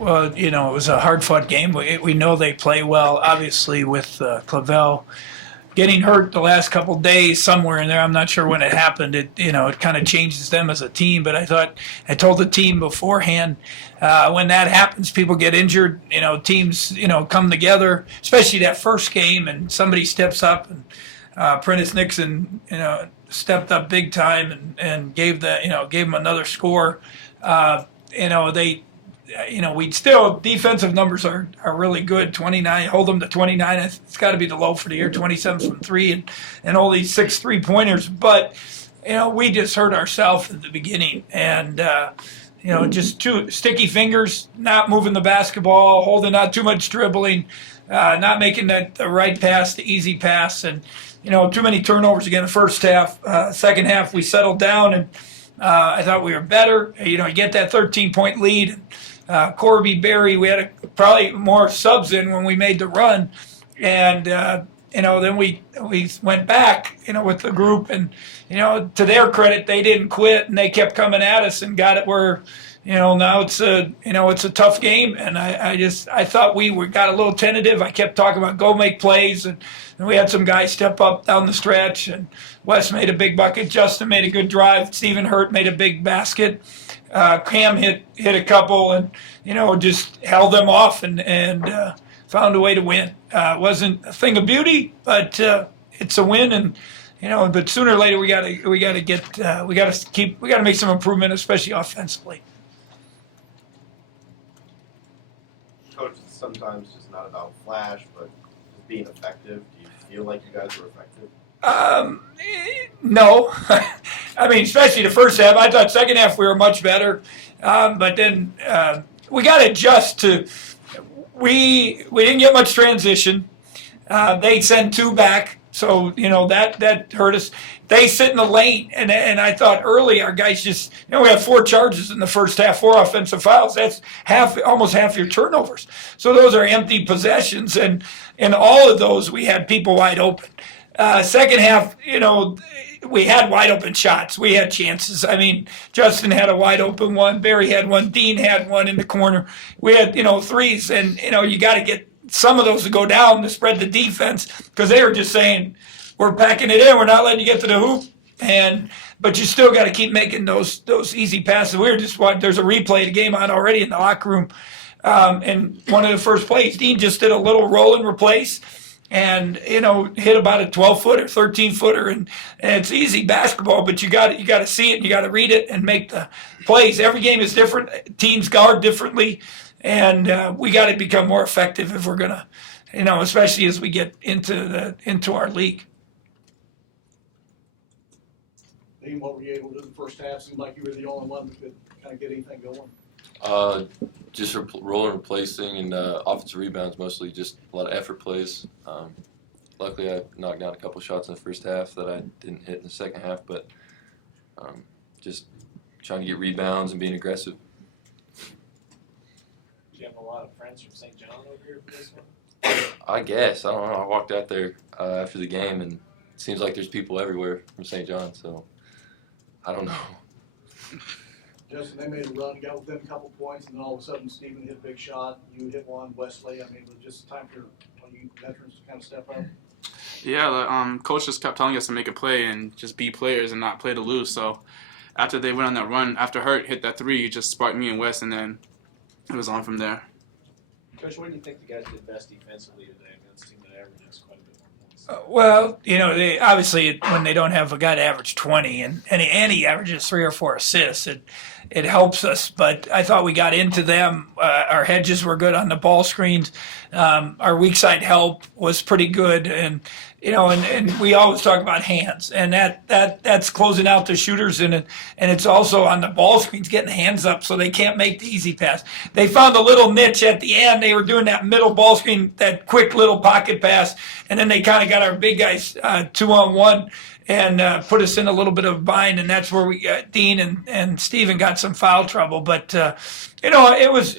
Well, it was a hard-fought game. We know they play well. Obviously, with Clavel getting hurt the last couple days somewhere in there, I'm not sure when it happened. It kind of changes them as a team. But I told the team beforehand, when that happens, people get injured. Teams come together, especially that first game, and somebody steps up, and Prentice Nixon stepped up big time and gave them another score. They we still defensive numbers are really good. 29, hold them to 29. It's got to be the low for the year. 27 from three, and all these 6 3-pointers. But we just hurt ourselves at the beginning, and just too sticky fingers, not moving the basketball, holding out too much dribbling, not making the right pass, the easy pass, and too many turnovers again in the first half. Second half we settled down, and I thought we were better. You get that 13-point lead. Corby, Barry, we had probably more subs in when we made the run, and then we went back, with the group, and to their credit, they didn't quit and they kept coming at us and got it where, now it's a tough game, and I thought we got a little tentative. I kept talking about go make plays, and we had some guys step up down the stretch, and Wes made a big bucket, Justin made a good drive, Stephen Hurt made a big basket. Cam hit a couple, and just held them off and found a way to win. It wasn't a thing of beauty, but it's a win, and but sooner or later we gotta make some improvement, especially offensively. Coach, it's sometimes just not about flash, but just being effective. Do you feel like you guys were effective? No. I mean, especially the first half. I thought second half we were much better, but then we got to adjust to. We didn't get much transition. They send 2 back, so that hurt us. They sit in the lane, and I thought early our guys just we had 4 charges in the first half, 4 offensive fouls. That's almost half your turnovers. So those are empty possessions, and in all of those we had people wide open. Second half, we had wide open shots. We had chances. I mean, Justin had a wide open one. Barry had one. Dean had one in the corner. We had, threes. And, you got to get some of those to go down to spread the defense, because they were just saying, we're packing it in. We're not letting you get to the hoop. But you still got to keep making those easy passes. We were just there's a replay of the game on already in the locker room. And one of the first plays, Dean just did a little roll and replace, and hit about a 12-footer, 13-footer, and it's easy basketball, but you got to see it, and you got to read it and make the plays. Every game is different. Teams guard differently, and we got to become more effective if we're gonna, especially as we get into our league. Dean, what were you able to do in the first half? Seemed like you were the only one that could kind of get anything going. Just roll and replacing, and offensive rebounds mostly, just a lot of effort plays. Luckily, I knocked down a couple shots in the first half that I didn't hit in the second half, but just trying to get rebounds and being aggressive. Do you have a lot of friends from St. John over here for this one? I guess. I don't know. I walked out there after the game, and it seems like there's people everywhere from St. John, so I don't know. Justin, they made a run, got within a couple points, and then all of a sudden Stephen hit a big shot. You hit one, Wesley. I mean, it was just time for you veterans to kind of step up. Yeah, the coach just kept telling us to make a play and just be players and not play to lose. So after they went on that run, after Hurt hit that 3, it just sparked me and Wes, and then it was on from there. Coach, what do you think the guys did best defensively today against a team that averages quite a bit more points? Well, they obviously, when they don't have a guy to average 20 and he averages 3 or 4 assists, it helps us. But I thought we got into them. Our hedges were good on the ball screens. Our weak side help was pretty good, and we always talk about hands, and that's closing out the shooters, and it's also on the ball screens, getting hands up so they can't make the easy pass. They found a little niche at the end. They were doing that middle ball screen, that quick little pocket pass, and then they kind of got our big guys 2-on-1 and put us in a little bit of a bind, and that's where we got Dean and Steven got some foul trouble. But it was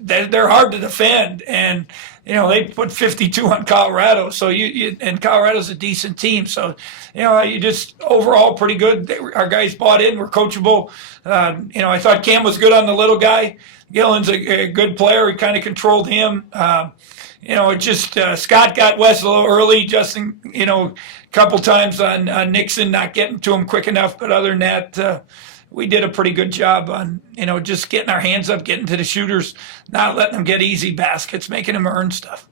they're hard to defend, and they put 52 on Colorado. So and Colorado's a decent team. So you just overall pretty good. Our guys bought in. We're coachable. I thought Cam was good on the little guy. Gillen's a good player. We kind of controlled him. Scott got West a little early. Justin, a couple times on Nixon not getting to him quick enough. But other than that, we did a pretty good job on, just getting our hands up, getting to the shooters, not letting them get easy baskets, making them earn stuff.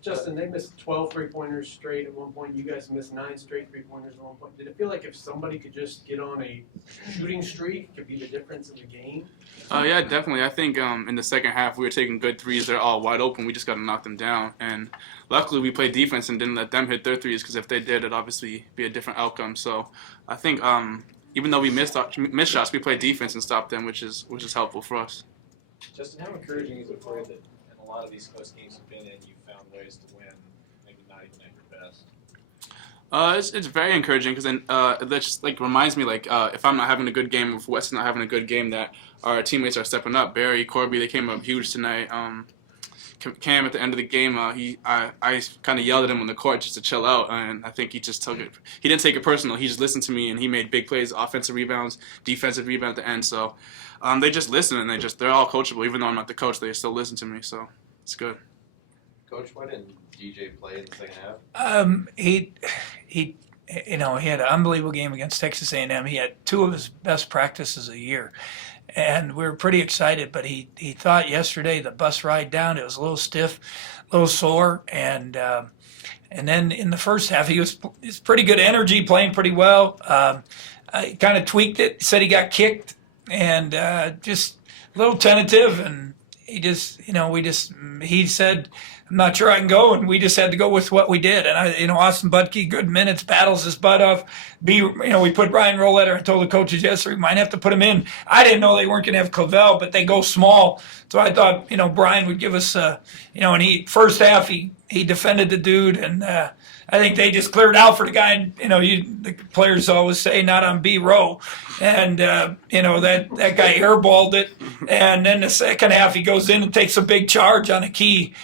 Justin, they missed 12 three-pointers straight at one point. You guys missed 9 straight three-pointers at one point. Did it feel like if somebody could just get on a shooting streak, it could be the difference in the game? Yeah, definitely. I think in the second half we were taking good threes. They're all wide open. We just got to knock them down. And luckily we played defense and didn't let them hit their threes, because if they did, it'd obviously be a different outcome. So I think even though we missed shots, we played defense and stopped them, which is helpful for us. Justin, how encouraging is it for you that in a lot of these close games you've been in, you found ways to win, maybe not even at your best? It's very encouraging, because then that just reminds me if I'm not having a good game, if West is not having a good game, that our teammates are stepping up. Barry, Corby, they came up huge tonight. Cam at the end of the game, I kind of yelled at him on the court just to chill out, and I think he just took it. He didn't take it personal. He just listened to me, and he made big plays, offensive rebounds, defensive rebound at the end. So they just listen, and they're all coachable. Even though I'm not the coach, they still listen to me. So it's good. Coach, why didn't DJ play in the second half? He had an unbelievable game against Texas A&M. He had 2 of his best practices a year. And we were pretty excited, but he thought yesterday the bus ride down, it was a little stiff, a little sore, and then in the first half it's pretty good energy, playing pretty well. He kind of tweaked it, said he got kicked, and just a little tentative, and he said, I'm not sure I can go, and we just had to go with what we did. And Austin Butke, good minutes, battles his butt off. We put Brian Roletter. I told the coaches yesterday we might have to put him in. I didn't know they weren't going to have Clavel, but they go small, so I thought Brian would give us and he first half he defended the dude, and I think they just cleared out for the guy. The players always say not on B row, and that guy airballed it, and then the second half he goes in and takes a big charge on a key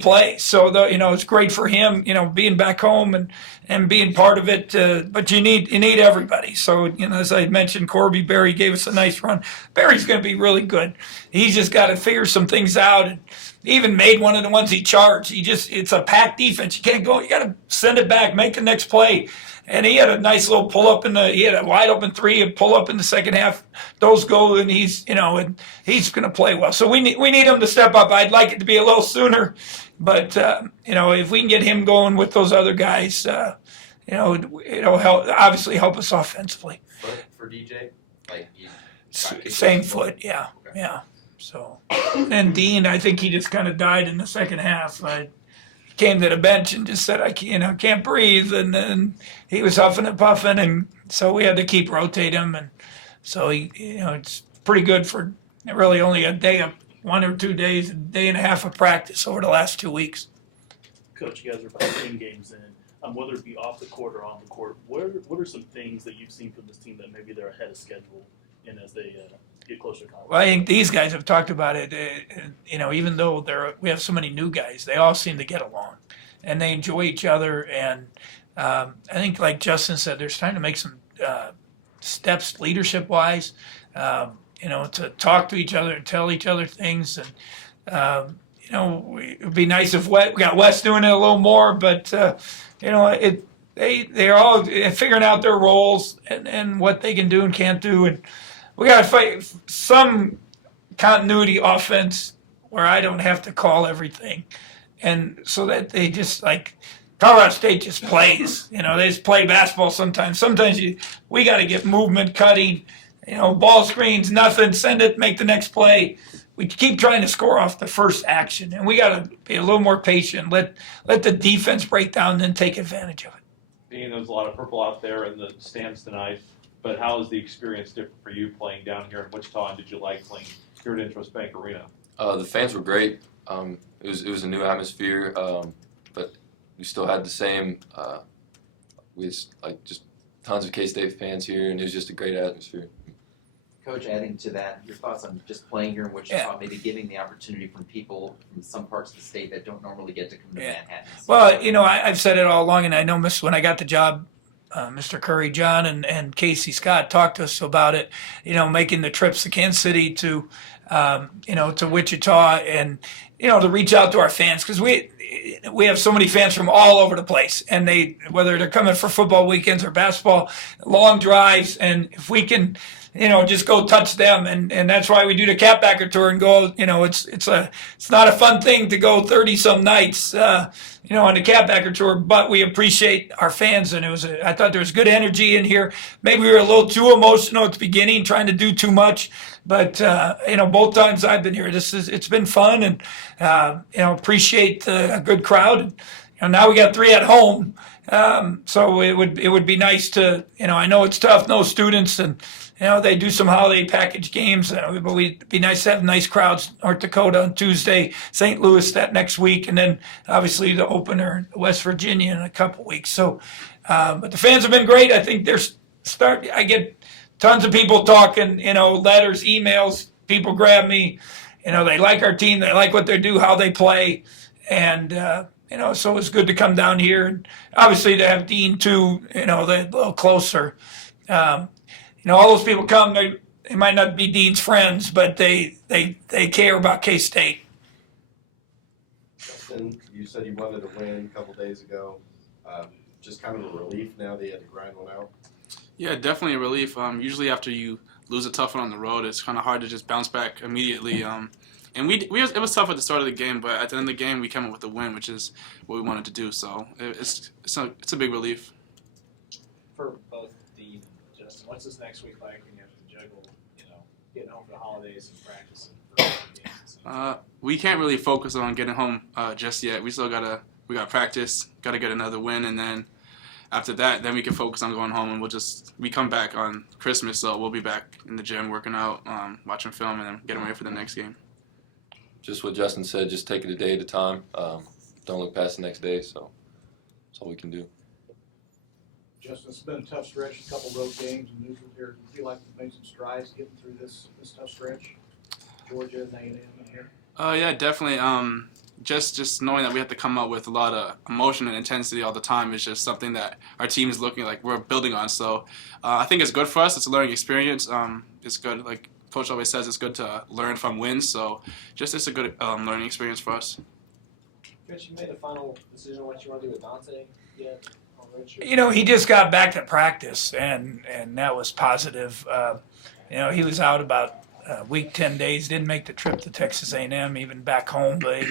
play. So it's great for him, being back home and being part of it. But you need everybody. So as I mentioned, Corby, Barry gave us a nice run. Barry's going to be really good. He's just got to figure some things out. And he even made one of the ones he charged. It's a packed defense. You can't go. You got to send it back, make the next play. And he had a nice little pull up he had a wide open 3 and pull up in the second half. Those go, and he's going to play well. So we need him to step up. I'd like it to be a little sooner, but if we can get him going with those other guys, it'll obviously help us offensively. Foot for DJ? Same foot, yeah, Okay. yeah. So, and Dean, I think he just kind of died in the second half. Came to the bench and just said, I can't breathe, and then he was huffing and puffing, and so we had to keep rotating him, and so it's pretty good for really only a day, 1 or 2 days, a day and a half of practice over the last 2 weeks. Coach, you guys are about 10 games in. Whether it be off the court or on the court, what are some things that you've seen from this team that maybe they're ahead of schedule in as they get closer to college? Well, I think these guys have talked about it. Even though we have so many new guys, they all seem to get along, and they enjoy each other. And I think, like Justin said, they're trying to make some steps leadership-wise. To talk to each other and tell each other things. And it would be nice if we got Wes doing it a little more, but they're all figuring out their roles and what they can do and can't do, and we got to fight some continuity offense where I don't have to call everything, and so that they just Colorado State just plays. They just play basketball sometimes. Sometimes we got to get movement, cutting, ball screens, nothing, send it, make the next play. We keep trying to score off the first action, and we got to be a little more patient. Let the defense break down, and then take advantage of it. Dean, there's a lot of purple out there in the stands tonight, but how is the experience different for you playing down here in Wichita, and did you like playing here at Intrust Bank Arena? The fans were great. It was a new atmosphere, but we still had the same. We just tons of K-State fans here, and it was just a great atmosphere. Coach, adding to that, your thoughts on just playing here in Wichita, maybe giving the opportunity from people from some parts of the state that don't normally get to come to Manhattan. Well, I've said it all along, and I know when I got the job, Mr. Curry, John, and Casey Scott talked to us about it, making the trips to Kansas City to Wichita and, to reach out to our fans, because we have so many fans from all over the place, and whether they're coming for football weekends or basketball, long drives, and if we can, just go touch them, and that's why we do the Catbacker tour and go. It's not a fun thing to go 30 some nights, on the Catbacker tour, but we appreciate our fans, and I thought there was good energy in here. Maybe we were a little too emotional at the beginning, trying to do too much, but both times I've been here, it's been fun, and appreciate a good crowd. Now we got 3 at home, so it would be nice to, I know it's tough, no students, and they do some holiday package games, but it'd be nice to have nice crowds. North Dakota on Tuesday, St. Louis that next week, and then obviously the opener, West Virginia, in a couple weeks. So, but the fans have been great. I think I get tons of people talking, letters, emails. People grab me, they like our team, they like what they do, how they play, and so it's good to come down here, and obviously to have Dean too. They're a little closer. All those people come. They might not be Dean's friends, but they care about K-State. Justin, you said you wanted to win a couple days ago. Just kind of a relief now that you had to grind one out. Yeah, definitely a relief. Usually after you lose a tough one on the road, it's kind of hard to just bounce back immediately. And it was tough at the start of the game, but at the end of the game, we came up with a win, which is what we wanted to do. So it's a big relief. For both Dean and Justin, what's this next week like when you have to juggle, getting home for the holidays and practice and games? We can't really focus on getting home just yet. We got practice, gotta get another win, and then after that, then we can focus on going home, and we come back on Christmas, so we'll be back in the gym working out, watching film, and then getting ready for the next game. Just what Justin said, just take it a day at a time. Don't look past the next day, so that's all we can do. Justin, it's been a tough stretch, a couple road games and neutral here. Do you feel like you've made some strides getting through this tough stretch? Georgia and A&M in here? Yeah, definitely. Just knowing that we have to come up with a lot of emotion and intensity all the time is just something that our team is looking like we're building on. So I think it's good for us. It's a learning experience. It's good, like Coach always says, it's good to learn from wins. So it's a good learning experience for us. Coach, you made a final decision on what you want to do with Dante yet? He just got back to practice, and that was positive. He was out about a week, 10 days, didn't make the trip to Texas A&M, even back home, but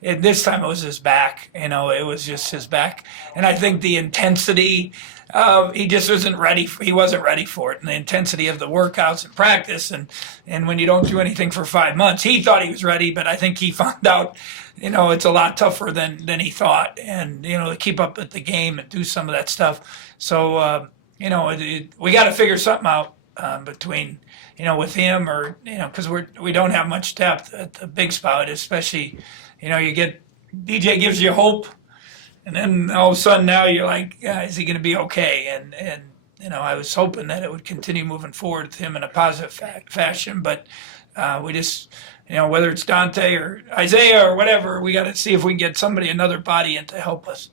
this time it was his back. It was just his back. And I think the intensity, he just wasn't ready. He wasn't ready for it. And the intensity of the workouts and practice, and when you don't do anything for 5 months, he thought he was ready, but I think he found out, it's a lot tougher than he thought. And, to keep up with the game and do some of that stuff. So, we got to figure something out between, with him, or, because we don't have much depth at the big spot, especially, you get, DJ gives you hope, and then all of a sudden now you're like, is he going to be okay? And I was hoping that it would continue moving forward with him in a positive fashion, but we just, whether it's Dante or Isaiah or whatever, we got to see if we can get another body in to help us.